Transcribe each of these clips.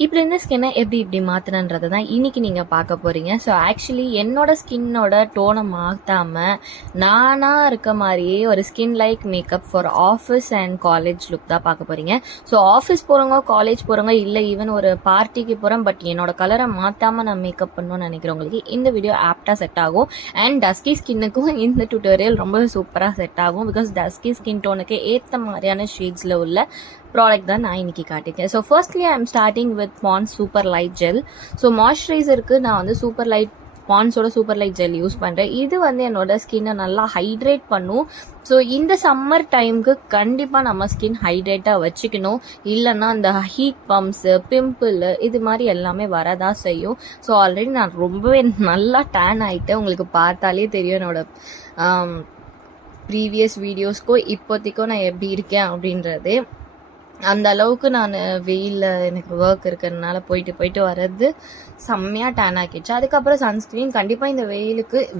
இப்படி இந்த ஸ்கின்னை எப்படி மாற்றினன்றதை தான் இன்றைக்கி நீங்கள் பார்க்க போகிறீங்க. ஸோ ஆக்சுவலி என்னோடய ஸ்கின்னோட டோனை மாற்றாமல் நானாக இருக்க மாதிரியே ஒரு skin like makeup for office and college look தான் பார்க்க போகிறீங்க. ஸோ ஆஃபீஸ் போகிறவங்க, காலேஜ் போகிறவங்க, இல்லை ஈவன் ஒரு பார்ட்டிக்கு போகிறோம் பட் என்னோட கலரை மாற்றாமல் நான் மேக்கப் பண்ணணும்னு நினைக்கிறவங்களுக்கு இந்த வீடியோ ஆப்டாக செட் ஆகும். அண்ட் டஸ்கி ஸ்கின்னுக்கும் இந்த டியூட்டோரியல் ரொம்ப சூப்பராக செட் ஆகும். பிகாஸ் டஸ்கி ஸ்கின் டோனுக்கு ஏற்ற மாதிரியான ஷேட்ஸில் உள்ள ப்ராடக்ட் தான் நான் இன்னைக்கு காட்டியிருக்கேன். So firstly I am starting with Pond's super light gel. So மாய்ஸ்சரைசருக்கு நான் வந்து சூப்பர் லைட் பான்ஸோட சூப்பர் லைட் ஜெல் யூஸ் பண்ணுறேன். இது வந்து என்னோட ஸ்கின்னை நல்லா ஹைட்ரேட் பண்ணும். ஸோ இந்த சம்மர் டைமுக்கு கண்டிப்பாக நம்ம ஸ்கின் ஹைட்ரேட்டாக வச்சுக்கணும். இல்லைன்னா அந்த ஹீட் பம்ப்ஸு, பிம்பிள் இது மாதிரி எல்லாமே வரதான் செய்யும். ஸோ ஆல்ரெடி நான் ரொம்பவே நல்லா டேன் ஆகிட்டேன். உங்களுக்கு பார்த்தாலே தெரியும் என்னோட ப்ரீவியஸ் வீடியோஸ்க்கும் இப்போதைக்கும் நான் எப்படி இருக்கேன் அப்படின்றது. அந்த அளவுக்கு நான் வெயிலில் எனக்கு ஒர்க் இருக்கிறதுனால போயிட்டு வர்றது செம்மையாக டேன் ஆக்கிடுச்சு. அதுக்கப்புறம் சன்ஸ்க்ரீன் கண்டிப்பாக இந்த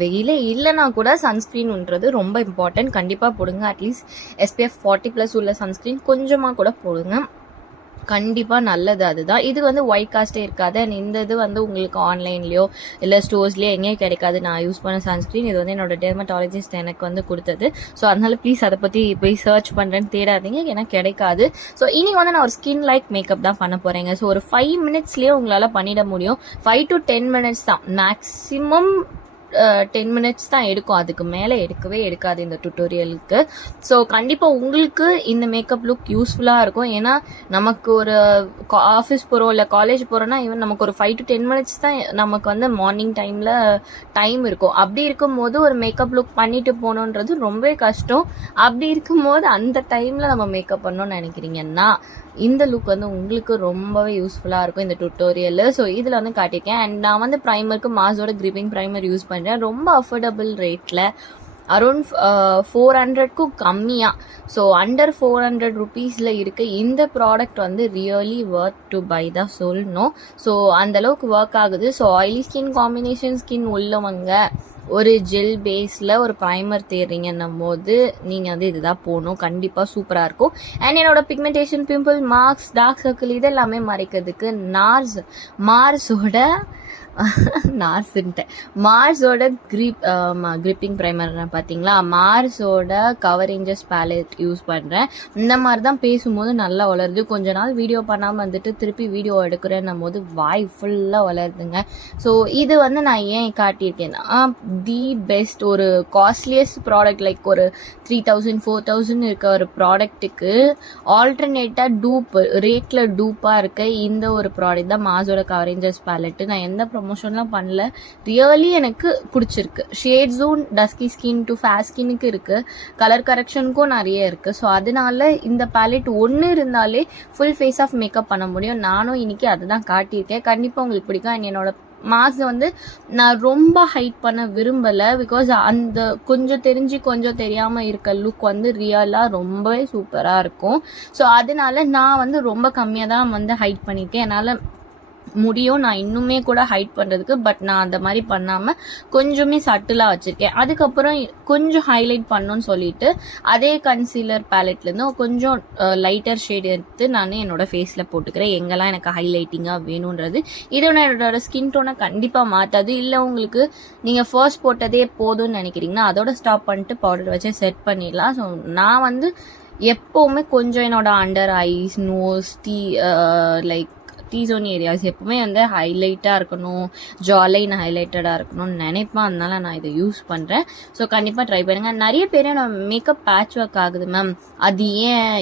வெயிலே இல்லைனா கூட சன்ஸ்க்ரீன்ன்றது ரொம்ப இம்பார்ட்டன்ட். கண்டிப்பாக போடுங்க. அட்லீஸ்ட் SPF 40+ உள்ள சன்ஸ்க்ரீன் கொஞ்சமாக கூட போடுங்க. கண்டிப்பாக நல்லது. அதுதான் இது வந்து ஒயிட் காஸ்ட்டே இருக்காது. அண்ட் இந்த இது வந்து உங்களுக்கு ஆன்லைன்லேயோ இல்லை ஸ்டோர்ஸ்லேயோ எங்கேயும் கிடைக்காது. நான் யூஸ் பண்ண சன்ஸ்க்ரீன் இது வந்து என்னோட டெர்மட்டாலஜிஸ்ட் எனக்கு வந்து கொடுத்தது. ஸோ அதனால ப்ளீஸ் அதை பற்றி போய் சர்ச் பண்ணுறேன்னு தேடாதீங்க, எனக்கு கிடைக்காது. ஸோ இனி வந்து நான் ஒரு ஸ்கின் லைக் மேக்கப் தான் பண்ண போகிறேங்க. ஸோ ஒரு 5 மினிட்ஸ்லேயே உங்களால் பண்ணிட முடியும். 5 to 10 மினிட்ஸ் தான் மேக்ஸிமம். 10 மினிட்ஸ் தான் எடுக்கும், அதுக்கு மேலே எடுக்கவே எடுக்காது இந்த டுட்டோரியலுக்கு. ஸோ கண்டிப்பாக உங்களுக்கு இந்த மேக்கப் லுக் யூஸ்ஃபுல்லாக இருக்கும். ஏன்னா நமக்கு ஒரு ஆஃபீஸ் போகிறோம் இல்லை காலேஜ் போகிறோன்னா ஈவன் நமக்கு ஒரு 5 to 10 மினிட்ஸ் தான் நமக்கு வந்து மார்னிங் டைமில் டைம் இருக்கும். அப்படி இருக்கும்போது ஒரு மேக்கப் லுக் பண்ணிட்டு போகணுன்றது ரொம்பவே கஷ்டம். அப்படி இருக்கும்போது அந்த டைமில் நம்ம மேக்கப் பண்ணணும்னு நினைக்கிறீங்கன்னா இந்த லுக் வந்து உங்களுக்கு ரொம்பவே யூஸ்ஃபுல்லாக இருக்கும் இந்த டுட்டோரியல். ஸோ இதில் வந்து காட்டியிருக்கேன். அண்ட் நான் வந்து ப்ரைமருக்கு மாஸோட கிரிப்பிங் ப்ரைமர் யூஸ் பண்ணுறேன். ரொம்ப அஃபோர்டபுள் ரேட்டில் அரௌண்ட் 400க்கும் கம்மியாக. ஸோ அண்டர் 400 ருபீஸில் இருக்க இந்த ப்ராடக்ட் வந்து ரியலி ஒர்த் டு பை தான் சொல்லணும். ஸோ அந்தளவுக்கு ஒர்க் ஆகுது. So oily skin, combination skin உள்ளவங்க ஒரு ஜெல் பேஸில் ஒரு ப்ரைமர் தேடுறீங்கன்னும் போது நீங்கள் வந்து இதுதான் போகணும். கண்டிப்பாக சூப்பராக இருக்கும். அண்ட் என்னோட pigmentation, pimple, marks, dark circle இதெல்லாமே மறைக்கிறதுக்கு மார்ஸோட கிரிப்பிங் ப்ரைமர் பார்த்தீங்களா, மார்ஸோட கவரேஞ்சஸ் பேலட் யூஸ் பண்ணுறேன். இந்த மாதிரி தான் பேசும்போது நல்லா வளருது. கொஞ்ச நாள் வீடியோ பண்ணாமல் வந்துட்டு திருப்பி வீடியோ எடுக்கிறேன்னும் போது வாய் ஃபுல்லாக வளருதுங்க. ஸோ இது வந்து நான் ஏன் காட்டியிருக்கேன்னா தி பெஸ்ட் ஒரு காஸ்ட்லியஸ்ட் ப்ராடக்ட் லைக் ஒரு 3000 4000 இருக்க ஒரு ப்ராடக்ட்டுக்கு ஆல்டர்னேட்டாக ரேட்டில் டூப்பாக இருக்க இந்த ஒரு ப்ராடக்ட் தான் மார்ஸோட கவரேஞ்சஸ் பேலட்டு. நான் எந்த ப்ரொமோஷன்லாம் பண்ணல, ரியலி எனக்கு பிடிச்சிருக்கு. ஷேட்ஸும் டஸ்கி ஸ்கின் டு ஃபேர் ஸ்கின்னுக்கு இருக்குது, கலர் கரெக்ஷனுக்கும் நிறைய இருக்குது. ஸோ அதனால இந்த பேலட் ஒன்று இருந்தாலே ஃபுல் ஃபேஸ் ஆஃப் மேக்கப் பண்ண முடியும். நானும் இன்னைக்கு அதை தான் காட்டியிருக்கேன். கண்டிப்பாக உங்களுக்கு பிடிக்கும். அண்ட் என்னோட மாஸ்க் வந்து நான் ரொம்ப ஹைட் பண்ண விரும்பலை. பிகாஸ் அந்த கொஞ்சம் தெரிஞ்சு கொஞ்சம் தெரியாமல் இருக்க லுக் வந்து ரியலாக ரொம்பவே சூப்பராக இருக்கும். ஸோ அதனால நான் வந்து ரொம்ப கம்மியாக தான் வந்து ஹைட் பண்ணியிருக்கேன். என்னால் முடியும் நான் இன்னுமே கூட ஹைட் பண்ணுறதுக்கு. பட் நான் அந்த மாதிரி பண்ணாமல் கொஞ்சமே சட்டிலாக வச்சுருக்கேன். அதுக்கப்புறம் கொஞ்சம் ஹைலைட் பண்ணணும்னு சொல்லிட்டு அதே கன்சீலர் பேலட்லேருந்து கொஞ்சம் லைட்டர் ஷேட் எடுத்து நான் என்னோட ஃபேஸில் போட்டுக்கிறேன், எங்கெல்லாம் எனக்கு ஹைலைட்டிங்காக வேணுன்றது. இதோட என்னோட ஸ்கின் டோனை கண்டிப்பாக மாற்றாது. இல்லை உங்களுக்கு நீங்கள் ஃபர்ஸ்ட் போட்டதே போதும்னு நினைக்கிறீங்கன்னா அதோட ஸ்டாப் பண்ணிட்டு பவுடர் வச்சு செட் பண்ணிடலாம். ஸோ நான் வந்து எப்போவுமே கொஞ்சம் என்னோட under eyes, nose, like T zone areas எப்பவுமே வந்து ஹைலைட்டாக இருக்கணும், ஜாலைன் ஹைலைட்டடாக இருக்கணும்னு நினைப்பேன். அதனால நான் இதை யூஸ் பண்ணுறேன். ஸோ கண்டிப்பாக ட்ரை பண்ணுங்கள். நிறைய பேர் நான் மேக்கப் பேட்ச் ஒர்க் ஆகுது மேம், அது ஏன்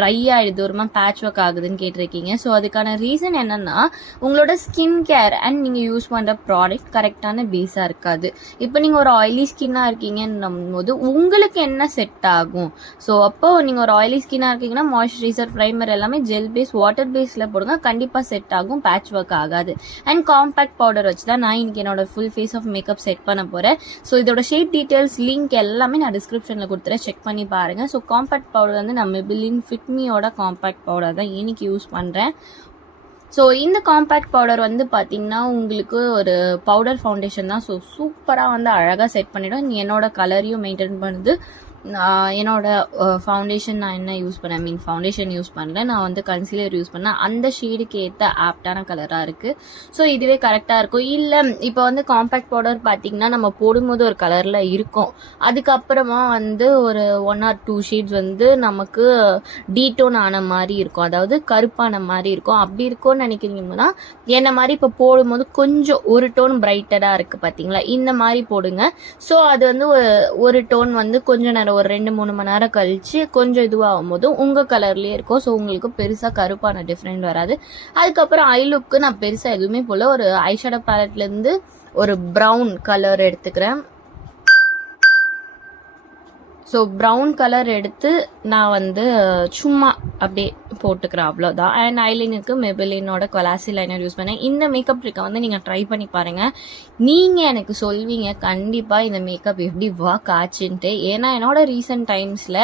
ட்ரை ஆகிடுது ஒரு மேம் பேட்ச் ஒர்க் ஆகுதுன்னு கேட்டிருக்கீங்க. ஸோ அதுக்கான ரீசன் என்னென்னா உங்களோட ஸ்கின் கேர் அண்ட் நீங்கள் யூஸ் பண்ணுற ப்ராடக்ட் கரெக்டான பேஸாக இருக்காது. இப்போ நீங்கள் ஒரு ஆயிலி ஸ்கின்னாக இருக்கீங்கன்னும் போது உங்களுக்கு என்ன செட் ஆகும்? ஸோ அப்போ நீங்கள் ஒரு ஆயிலி ஸ்கின்னாக இருக்கீங்கன்னா மாய்ஸ்சரைசர், ப்ரைமர் எல்லாமே ஜெல் பேஸ், வாட்டர் பேஸில் போடுங்க. கண்டிப்பாக செட் ஆகும், பேட்ச் ஒர்க் ஆகாது. அண்ட் காம்பேக்ட் பவுடர் வச்சு தான் நான் இன்னைக்கு என்னோட full face of makeup set பண்ண போறேன். ஸோ இதோட ஷேட் டீடைல்ஸ் லிங்க் எல்லாமே நான் டிஸ்கிரிப்ஷன்ல கொடுத்துறேன், செக் பண்ணி பாருங்க. ஸோ காம்பேக்ட் பவுடர் வந்து நான் மெபிலின் ஃபிட்மியோட காம்பேக்ட் பவுடர் தான் இன்னைக்கு யூஸ் பண்றேன். ஸோ இந்த காம்பேக்ட் பவுடர் வந்து பார்த்தீங்கன்னா உங்களுக்கு ஒரு பவுடர் ஃபவுண்டேஷன் தான். ஸோ சூப்பராக வந்து அழகாக செட் பண்ணிடும். என்னோட கலரையும் மெயின்டைன் பண்ணுது. என்னோட ஃபவுண்டேஷன் நான் என்ன யூஸ் பண்ணேன், ஃபவுண்டேஷன் யூஸ் பண்ணுறேன், நான் வந்து கன்சீலர் யூஸ் பண்ணேன், அந்த ஷேடுக்கு ஏற்ற ஆப்டான கலராக இருக்குது. ஸோ இதுவே கரெக்டாக இருக்கும். இல்லை இப்போ வந்து காம்பேக்ட் பவுடர் பார்த்தீங்கன்னா நம்ம போடும்போது ஒரு கலரில் இருக்கும், அதுக்கப்புறமா வந்து ஒரு 1 or 2 ஷேட்ஸ் வந்து நமக்கு டீடோன் ஆன மாதிரி இருக்கும், அதாவது கருப்பான மாதிரி இருக்கும். அப்படி இருக்கும்னு நினைக்கிறீங்கன்னா என்ன மாதிரி இப்போ போடும்போது கொஞ்சம் ஒரு டோன் பிரைட்டடாக இருக்குது பார்த்தீங்களா, இந்த மாதிரி போடுங்க. ஸோ அது வந்து ஒரு டோன் வந்து கொஞ்சம் நேரம் ஒரு 2-3 மணி நேரம் கழிச்சு கொஞ்சம் இதுவாகும் போது உங்கள் கலர்லேயே இருக்கும். ஸோ உங்களுக்கு பெருசாக கருப்பான டிஃப்ரெண்ட் வராது. அதுக்கப்புறம் ஐ லுக்கு நான் பெருசாக எதுவுமே போல, ஒரு ஐஷேடோ பேலட்லேருந்து ஒரு ப்ரௌன் கலர் எடுத்துக்கிறேன். ஸோ ப்ரௌன் கலர் எடுத்து நான் வந்து சும்மா அப்படியே போட்டுக்கிறேன், அவ்வளோதான். அண்ட் ஐலைனருக்கு மெபிலினோட கொலாசி லைனர் யூஸ் பண்ணேன். இந்த மேக்கப் ட்ரிக்கை வந்து நீங்கள் ட்ரை பண்ணி பாருங்கள். நீங்கள் எனக்கு சொல்வீங்க கண்டிப்பாக இந்த மேக்கப் எப்படி ஒர்க் ஆச்சுன்ட்டு. ஏன்னா என்னோட ரீசெண்ட் டைம்ஸில்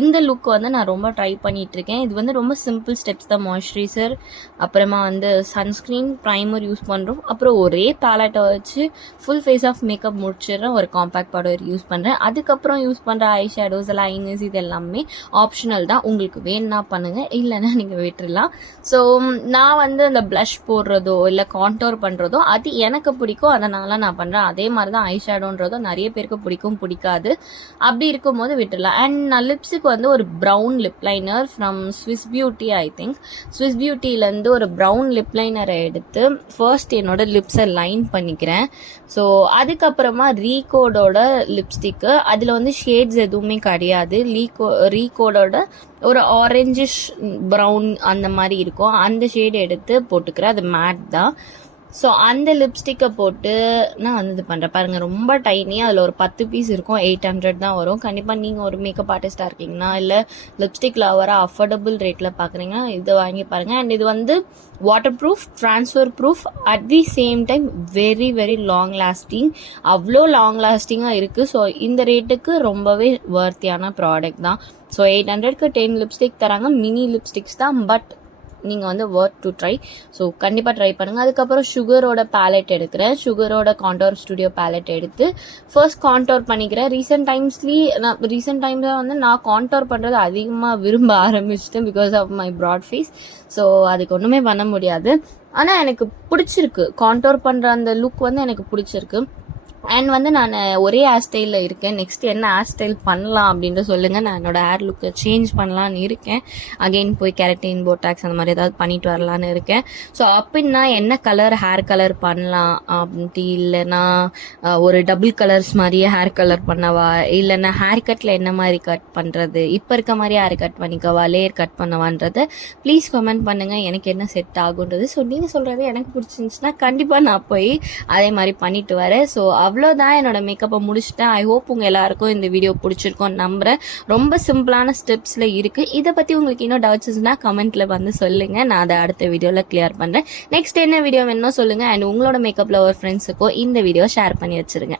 இந்த லுக் வந்து நான் ரொம்ப ட்ரை பண்ணிகிட்ருக்கேன். இது வந்து ரொம்ப சிம்பிள் ஸ்டெப்ஸ் தான். மாய்ஸ்சரைசர், அப்புறமா வந்து சன்ஸ்க்ரீன், ப்ரைமர் யூஸ் பண்ணுறோம், அப்புறம் ஒரே பேலட்டை வச்சு ஃபுல் ஃபேஸ் ஆஃப் மேக்கப் முடிச்சிடுறேன். ஒரு காம்பேக்ட் பவுடர் யூஸ் பண்ணுறேன். அதுக்கப்புறம் யூஸ் பண்ணுற ஐ ஷேடோஸ், லைனர்ஸ் இது எல்லாமே ஆப்ஷனல் தான். உங்களுக்கு வேணும்னா பண்ணுங்க, இல்லைன்னா நீங்கள் விட்டுடலாம். ஸோ நான் வந்து அந்த ப்ளஷ் போடுறதோ இல்லை கான்டோர் பண்ணுறதோ அது எனக்கு பிடிக்கும், அதனால நான் பண்ணுறேன். அதே மாதிரி தான் ஐ ஷேடோன்றதோ நிறைய பேருக்கு பிடிக்கும் பிடிக்காது, அப்படி இருக்கும்போது விட்டுடலாம். அண்ட் நான் லிப்ஸுக்கு வந்து ஒரு brown lip liner from Swiss Beauty, I think Swiss பியூட்டிலேருந்து ஒரு ப்ரௌன் லிப் லைனரை எடுத்து ஃபர்ஸ்ட் என்னோட லிப்ஸை லைன் பண்ணிக்கிறேன். ஸோ அதுக்கப்புறமா ரீகோடோட லிப்ஸ்டிக்கு, அதில் வந்து ஷேட்ஸ் எதுவுமே கிடையாது. ரீகோடோட ஒரு ஆரஞ்சிஷ் ப்ரௌன் அந்த மாதிரி இருக்கும், அந்த ஷேட் எடுத்து போட்டுக்கிறேன். அது மேட் தான். ஸோ அந்த லிப்ஸ்டிக்கை போட்டு நான் வந்து இது பண்ணுறேன் பாருங்கள். ரொம்ப டைனியாக அதில் ஒரு 10 பீஸ் இருக்கும், 800 தான் வரும். கண்டிப்பாக நீங்கள் ஒரு மேக்கப் ஆர்டிஸ்டாக இருக்கீங்கன்னா இல்லை லிப்ஸ்டிக் லவராக அஃபோர்டபுள் ரேட்டில் பார்க்குறீங்கன்னா இதை வாங்கி பாருங்கள். அண்ட் இது வந்து water proof, transfer proof, at the same time very very long lasting. அவ்வளோ லாங் லாஸ்டிங்காக இருக்குது. ஸோ இந்த ரேட்டுக்கு ரொம்பவே வர்த்தியான ப்ராடக்ட் தான். ஸோ 800க்கு 10 லிப்ஸ்டிக் தராங்க, மினி லிப்ஸ்டிக்ஸ் தான், பட் நீங்கள் வந்து வர்த் டு ட்ரை. ஸோ கண்டிப்பாக ட்ரை பண்ணுங்கள். அதுக்கப்புறம் சுகரோட பேலட் எடுக்கிறேன். சுகரோட கான்டோர் ஸ்டுடியோ பேலட் எடுத்து ஃபர்ஸ்ட் கான்டோர் பண்ணிக்கிறேன். ரீசெண்ட் டைம்ஸில் வந்து நான் கான்டோர் பண்ணுறது அதிகமாக விரும்ப ஆரம்பிச்சிட்டேன் because of my broad face. So அதுக்கு ஒன்றுமே பண்ண முடியாது. ஆனால் எனக்கு பிடிச்சிருக்கு, கான்டோர் பண்ணுற அந்த லுக் வந்து எனக்கு பிடிச்சிருக்கு. அண்ட் வந்து நான் ஒரே ஹேர் ஸ்டைலில் இருக்கேன். நெக்ஸ்ட் என்ன ஹேர் ஸ்டைல் பண்ணலாம் அப்படின்ட்டு சொல்லுங்கள். நான் என்னோட ஹேர் லுக்கை சேஞ்ச் பண்ணலான்னு இருக்கேன். அகெயின் போய் கெரட்டின், போட்டாக்ஸ் அந்த மாதிரி ஏதாவது பண்ணிட்டு வரலான்னு இருக்கேன். ஸோ அப்படின்னா என்ன கலர் ஹேர் கலர் பண்ணலாம் அப்படின்ட்டு, இல்லைன்னா ஒரு டபுள் கலர்ஸ் மாதிரியே ஹேர் கலர் பண்ணவா, இல்லைன்னா ஹேர் கட்டில் என்ன மாதிரி கட் பண்ணுறது, இப்போ இருக்க மாதிரி ஹேர் கட் பண்ணிக்கவா, லேயர் கட் பண்ணவான்றதை ப்ளீஸ் கமெண்ட் பண்ணுங்கள், எனக்கு என்ன செட் ஆகுன்றது. ஸோ நீங்கள் சொல்கிறது எனக்கு பிடிச்சிருந்துச்சுன்னா கண்டிப்பாக நான் போய் அதே மாதிரி பண்ணிட்டு வரேன். ஸோ அவ்வளோதான், என்னோட மேக்கப்பை முடிச்சுட்டேன். ஐ ஹோப் உங்கள் எல்லாருக்கும் இந்த வீடியோ பிடிச்சிருக்கோன்னு நம்புறேன். ரொம்ப சிம்பிளான ஸ்டெப்ஸில் இருக்குது. இதை பற்றி உங்களுக்கு இன்னும் டவுட்ஸ் இருந்தால் கமெண்ட்டில் வந்து சொல்லுங்கள், நான் அதை அடுத்த வீடியோவில் கிளியர் பண்ணுறேன். நெக்ஸ்ட் என்ன வீடியோ வேணுமோ சொல்லுங்கள். அண்ட் உங்களோட மேக்கப்பில் ஒரு ஃப்ரெண்ட்ஸுக்கோ இந்த வீடியோ ஷேர் பண்ணி வச்சுருங்க.